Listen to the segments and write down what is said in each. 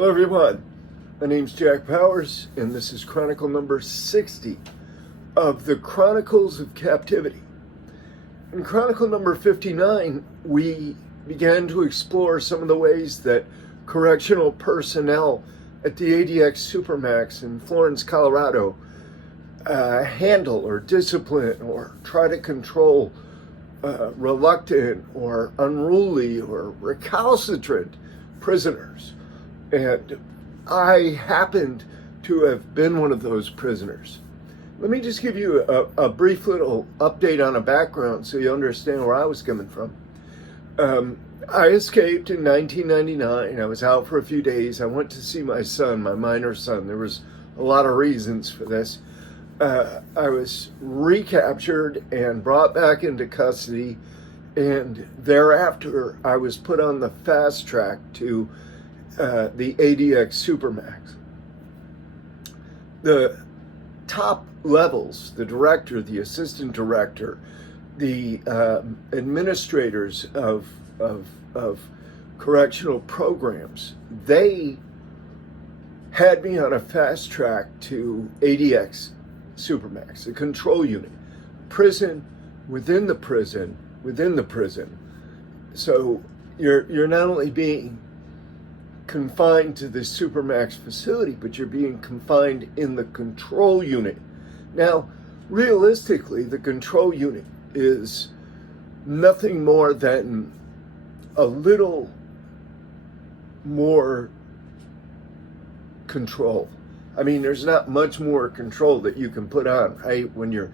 Hello everyone, my name's Jack Powers and this is Chronicle number 60 of the Chronicles of Captivity. In Chronicle number 59, we began to explore some of the ways that correctional personnel at the ADX Supermax in Florence, Colorado handle or discipline or try to control reluctant or unruly or recalcitrant prisoners. And I happened to have been one of those prisoners. Let me just give you a brief little update on a background so you understand where I was coming from. I escaped in 1999. I was out for a few days. I went to see my son, my minor son. There was a lot of reasons for this. I was recaptured and brought back into custody, and thereafter I was put on the fast track to the ADX Supermax. The top levels, the director, the assistant director, the administrators of correctional programs, they had me on a fast track to ADX Supermax, a control unit, prison within the prison, within the prison. So you're not only being confined to the Supermax facility, but you're being confined in the control unit. Now, realistically, the control unit is nothing more than a little more control. I mean, there's not much more control that you can put on, right? When you're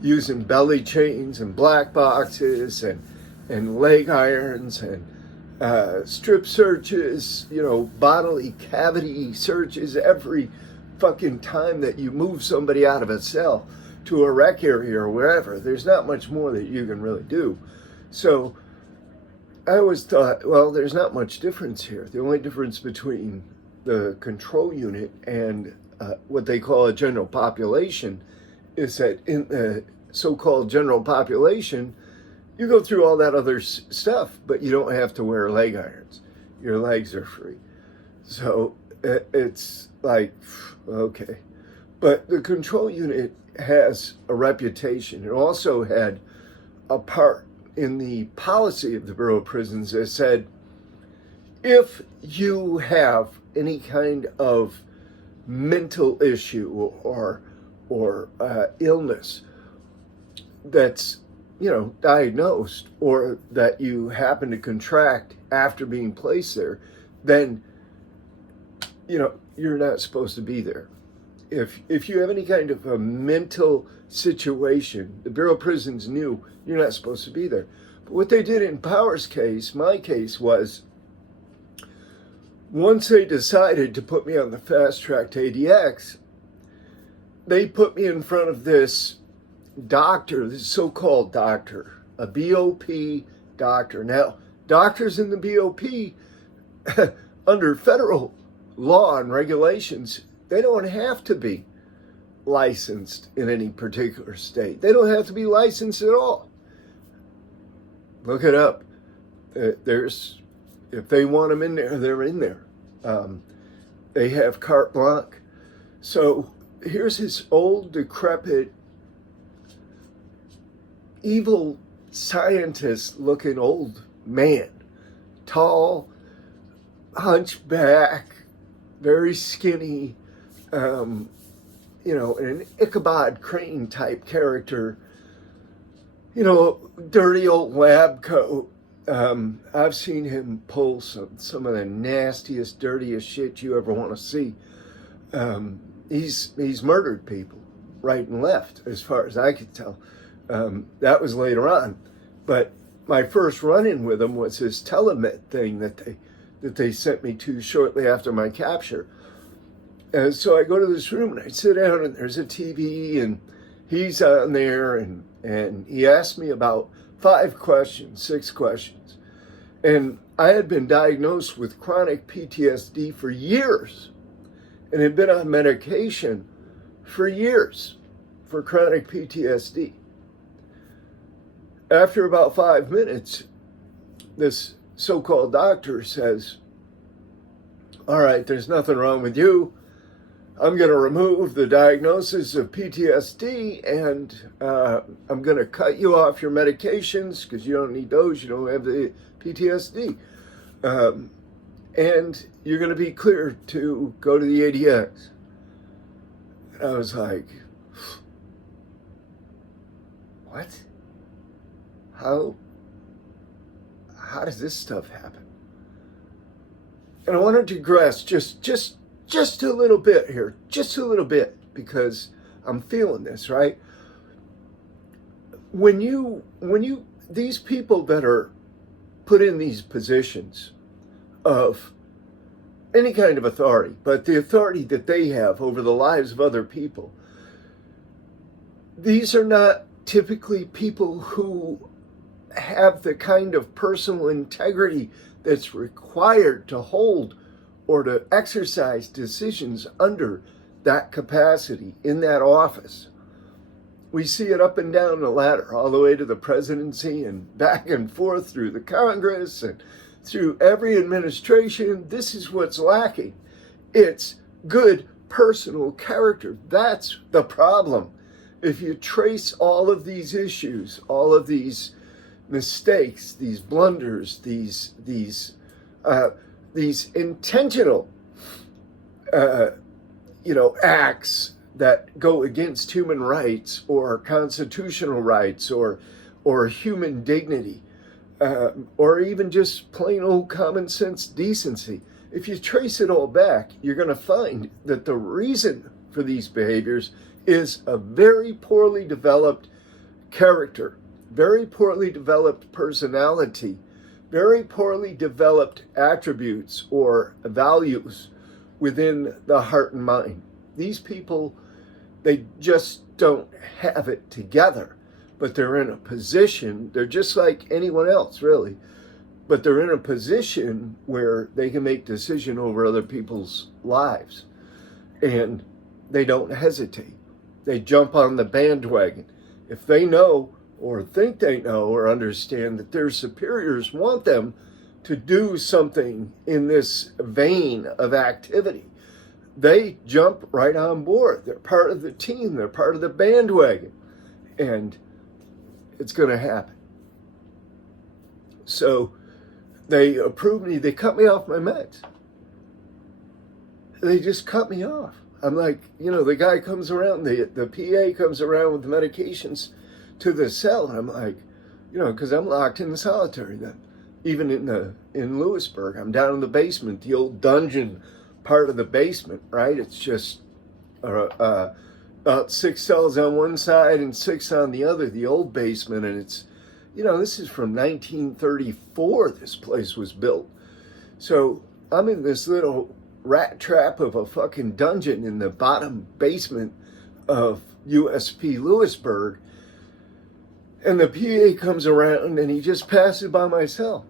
using belly chains and black boxes and leg irons and strip searches, bodily cavity searches every fucking time that you move somebody out of a cell to a rec area or wherever. There's not much more that you can really do. So I always thought, well, there's not much difference here. The only difference between the control unit and what they call a general population is that in the so-called general population, you go through all that other stuff, but you don't have to wear leg irons. Your legs are free. So it's like, okay. But the control unit has a reputation. It also had a part in the policy of the Bureau of Prisons that said, if you have any kind of mental issue or illness that's diagnosed or that you happen to contract after being placed there, then you're not supposed to be there. If you have any kind of a mental situation, the Bureau of Prisons knew you're not supposed to be there. But what they did in Power's case, my case, was once they decided to put me on the fast track to ADX, they put me in front of this doctor, this so-called doctor, a BOP doctor. Now, doctors in the BOP, under federal law and regulations, they don't have to be licensed in any particular state. They don't have to be licensed at all. Look it up. If they want them in there, they're in there. They have carte blanche. So here's this old, decrepit, evil scientist-looking old man, tall, hunchback, very skinny, an Ichabod Crane type character, dirty old lab coat. I've seen him pull some of the nastiest, dirtiest shit you ever want to see. He's murdered people right and left, as far as I could tell. That was later on, but my first run-in with him was this telemed thing that they sent me to shortly after my capture. And so I go to this room and I sit down and there's a TV and he's on there and he asked me about 6 questions. And I had been diagnosed with chronic PTSD for years and had been on medication for years for chronic PTSD. After about 5 minutes, this so-called doctor says, all right, there's nothing wrong with you. I'm going to remove the diagnosis of PTSD, and I'm going to cut you off your medications because you don't need those. You don't have the PTSD. And you're going to be cleared to go to the ADX. And I was like, what? How does this stuff happen? And I want to digress just a little bit here, just a little bit, because I'm feeling this, right? When you, these people that are put in these positions of any kind of authority, but the authority that they have over the lives of other people, these are not typically people who have the kind of personal integrity that's required to hold or to exercise decisions under that capacity in that office. We see it up and down the ladder, all the way to the presidency and back and forth through the Congress and through every administration. This is what's lacking. It's good personal character. That's the problem. If you trace all of these issues, all of these mistakes, these blunders, these intentional, acts that go against human rights or constitutional rights or human dignity, or even just plain old common sense decency. If you trace it all back, you're going to find that the reason for these behaviors is a very poorly developed character, very poorly developed personality, very poorly developed attributes or values within the heart and mind. These people, they just don't have it together, but they're in a position, they're just like anyone else, really, but they're in a position where they can make decision over other people's lives, and they don't hesitate. They jump on the bandwagon. If they know or think they know or understand that their superiors want them to do something in this vein of activity, they jump right on board. They're part of the team. They're part of the bandwagon. And it's going to happen. So they approve me. They cut me off my meds. They just cut me off. I'm like, the guy comes around, the PA comes around with the medications to the cell. And I'm like, because I'm locked in the solitary then. Even in Lewisburg, I'm down in the basement, the old dungeon part of the basement, right? It's just about 6 cells on one side and 6 on the other, the old basement. And it's, this is from 1934, this place was built. So I'm in this little rat trap of a fucking dungeon in the bottom basement of USP Lewisburg. And the PA comes around and he just passes by my cell.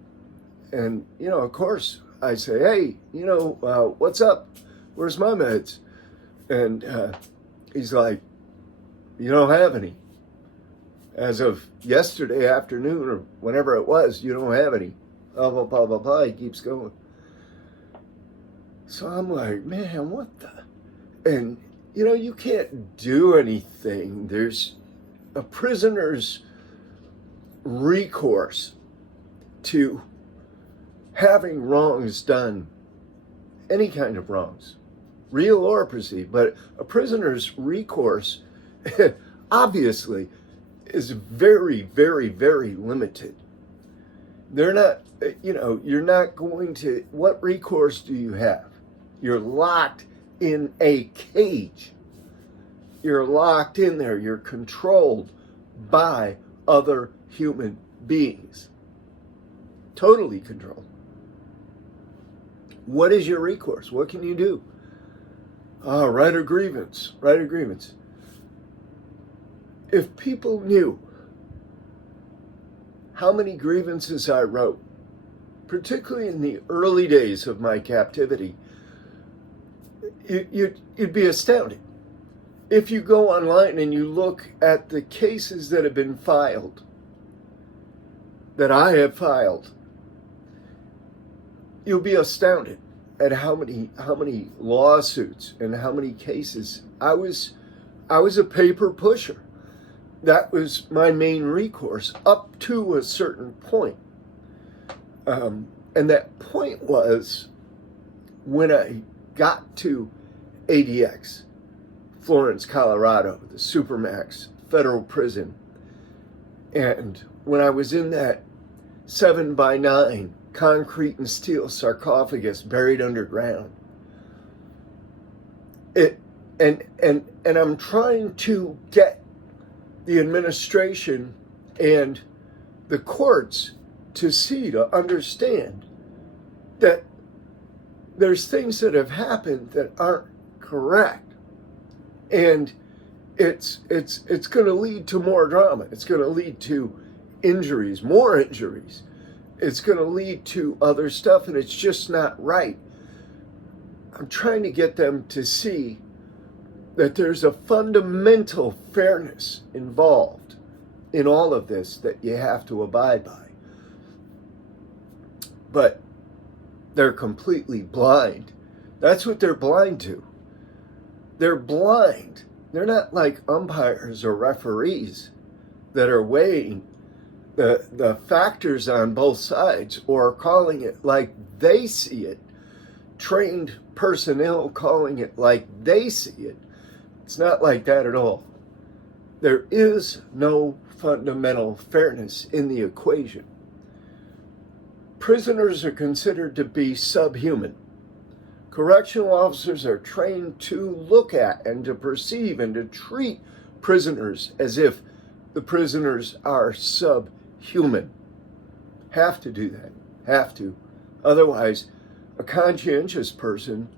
And, of course, I say, hey, what's up? Where's my meds? And he's like, you don't have any. As of yesterday afternoon or whenever it was, you don't have any. Blah, blah, blah, blah, blah. He keeps going. So I'm like, man, what the? And, you can't do anything. There's a prisoner's recourse to having wrongs done, any kind of wrongs, real or perceived, but a prisoner's recourse obviously is very, very, very limited. They're not, you're not going to, what recourse do you have? You're locked in a cage. You're locked in there. You're controlled by other human beings. Totally controlled. What is your recourse? What can you do? Write a grievance. Write a grievance. If people knew how many grievances I wrote, particularly in the early days of my captivity, you'd be astounded. If you go online and you look at the cases that have been filed, that I have filed, you'll be astounded at how many lawsuits and how many cases I was a paper pusher. That was my main recourse up to a certain point. And that point was when I got to ADX, Florence, Colorado, the Supermax federal prison. And when I was in that 7x9 concrete and steel sarcophagus buried underground, and I'm trying to get the administration and the courts to understand that there's things that have happened that aren't correct, and it's going to lead to more drama. It's going to lead to injuries, more injuries. It's going to lead to other stuff, and it's just not right. I'm trying to get them to see that there's a fundamental fairness involved in all of this that you have to abide by. But they're completely blind. That's what they're blind to. They're blind. They're not like umpires or referees that are weighing the factors on both sides or calling it like they see it. Trained personnel calling it like they see it. It's not like that at all. There is no fundamental fairness in the equation. Prisoners are considered to be subhuman. Correctional officers are trained to look at and to perceive and to treat prisoners as if the prisoners are subhuman. Have to do that. Have to. Otherwise, a conscientious person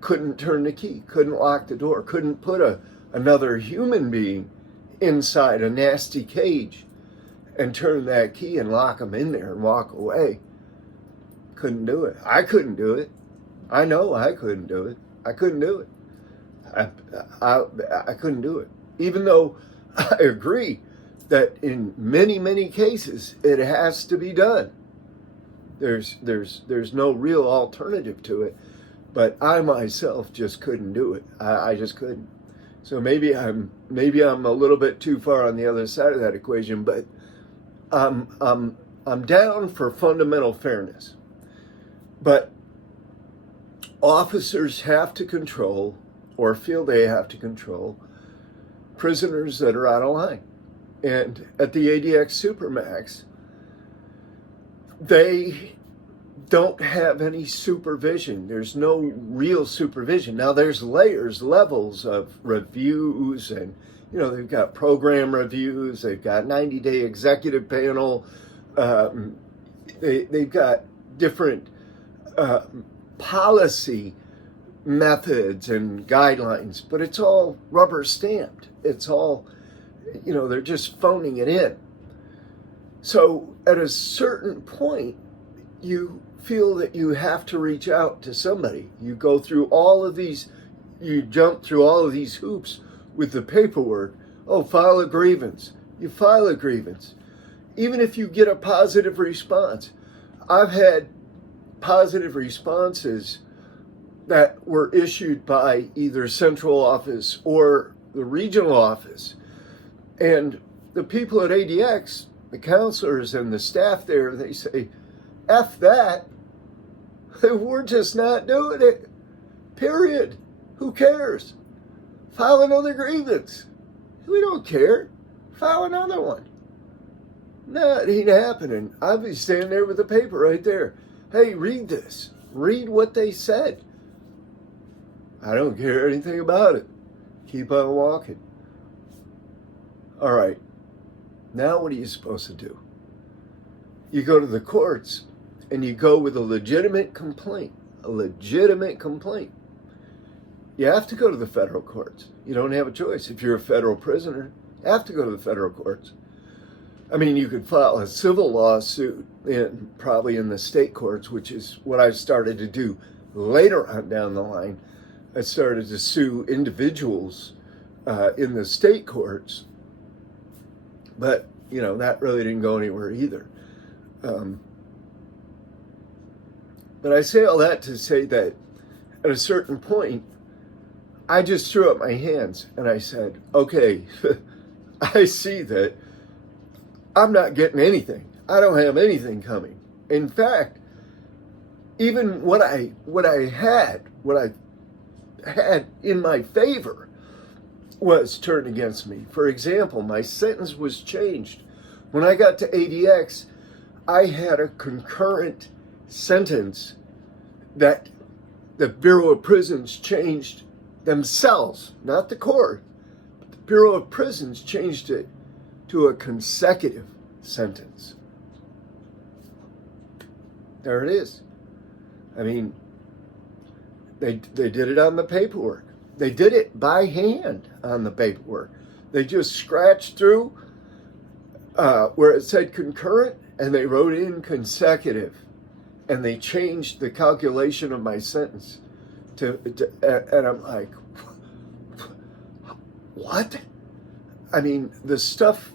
couldn't turn the key, couldn't lock the door, couldn't put another human being inside a nasty cage and turn that key and lock them in there and walk away. Couldn't do it. I couldn't do it. I know I couldn't do it. I couldn't do it. I couldn't do it. Even though I agree that in many, many cases it has to be done. There's no real alternative to it. But I myself just couldn't do it. I just couldn't. So maybe I'm a little bit too far on the other side of that equation, but I'm down for fundamental fairness. But officers have to control, or feel they have to control, prisoners that are out of line. And at the ADX Supermax, they don't have any supervision. There's no real supervision. Now there's levels of reviews, and they've got program reviews, they've got 90-day executive panel, they've got different policy methods and guidelines, but it's all rubber stamped. It's all, they're just phoning it in. So at a certain point, you feel that you have to reach out to somebody. You go through all of these, you jump through all of these hoops with the paperwork. Oh, file a grievance. You file a grievance. Even if you get a positive response. I've had positive responses that were issued by either central office or the regional office. And the people at ADX, the counselors and the staff there, they say, F that. We're just not doing it. Period. Who cares? File another grievance. We don't care. File another one. No, it ain't happening. I'll be standing there with the paper right there. Hey, read this. Read what they said. I don't care anything about it. Keep on walking. All right. Now what are you supposed to do? You go to the courts and you go with a legitimate complaint. A legitimate complaint. You have to go to the federal courts. You don't have a choice. If you're a federal prisoner, you have to go to the federal courts. I mean, you could file a civil lawsuit probably in the state courts, which is what I started to do later on down the line. I started to sue individuals in the state courts, but that really didn't go anywhere either. But I say all that to say that at a certain point, I just threw up my hands and I said, okay, I see that I'm not getting anything. I don't have anything coming. In fact, even what I had in my favor was turned against me. For example, my sentence was changed. When I got to ADX, I had a concurrent sentence that the Bureau of Prisons changed themselves, not the court. But the Bureau of Prisons changed it to a consecutive sentence. There it is. I mean, they did it on the paperwork. They did it by hand on the paperwork. They just scratched through where it said concurrent, and they wrote in consecutive, and they changed the calculation of my sentence and I'm like, what? I mean, the stuff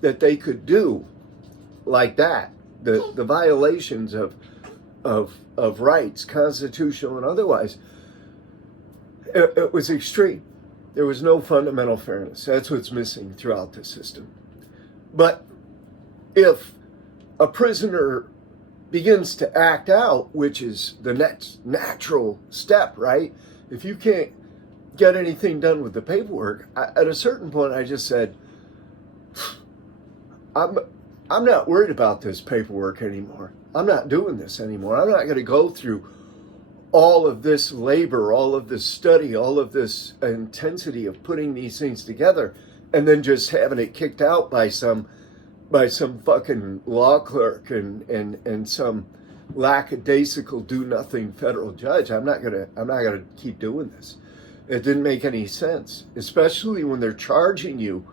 that they could do like that, the violations of rights, constitutional and otherwise, it was extreme. There was no fundamental fairness. That's what's missing throughout the system. But if a prisoner begins to act out, which is the next natural step, right? If you can't get anything done with the paperwork, at a certain point I just said, I'm not worried about this paperwork anymore. I'm not doing this anymore. I'm not going to go through all of this labor, all of this study, all of this intensity of putting these things together and then just having it kicked out by some fucking law clerk and some lackadaisical do-nothing federal judge. I'm not gonna keep doing this. It didn't make any sense, especially when they're charging you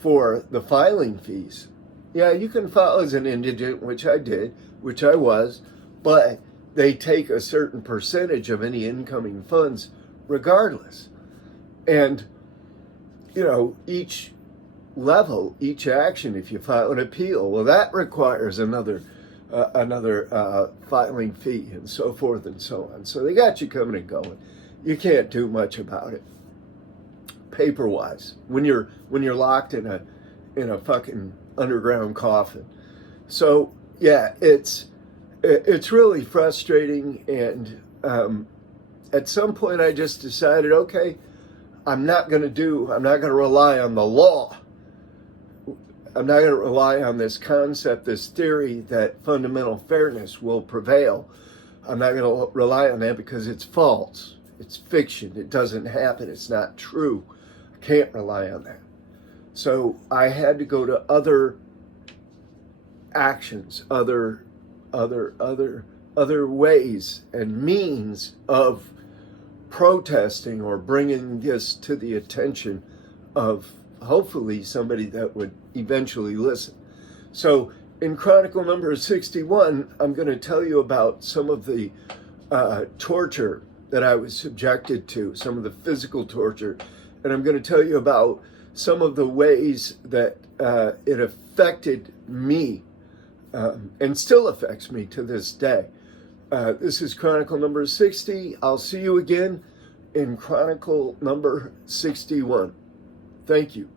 for the filing fees. Yeah, you can file as an indigent, which I did, which I was, but they take a certain percentage of any incoming funds regardless. And, you know, each level, each action, if you file an appeal, well, that requires another filing fee and so forth and so on. So they got you coming and going. You can't do much about it paper-wise when you're locked in a fucking underground coffin. So yeah, it's really frustrating. And at some point I just decided, okay, I'm not going to rely on the law. I'm not going to rely on this concept, this theory that fundamental fairness will prevail. I'm not going to rely on that because it's false. It's fiction. It doesn't happen. It's not true. I can't rely on that. So I had to go to other actions, other ways and means of protesting or bringing this to the attention of hopefully somebody that would eventually listen. So in Chronicle number 61, I'm going to tell you about some of the torture that I was subjected to, some of the physical torture, and I'm going to tell you about some of the ways that it affected me and still affects me to this day. This is Chronicle number 60. I'll see you again in Chronicle number 61. Thank you.